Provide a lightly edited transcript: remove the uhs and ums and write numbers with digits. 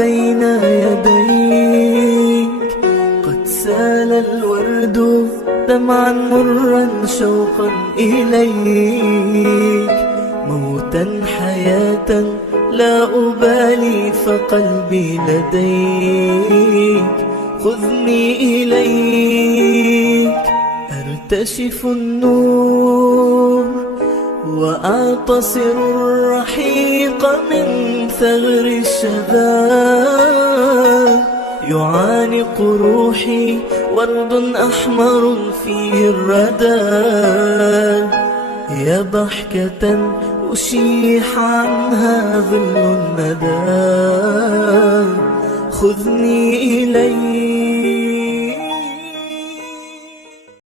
بين يديك. قد سال الورد دمعا مرا شوقا إليك. موتا حياة لا أبالي فقلبي لديك. خذني إليك أرتشف النور وأعتصر الرحيق من ثغر الشذا. يعانق روحي ورد أحمر فيه الردى. يا ضحكة أشيح عنها ظل الندى. خذني إليك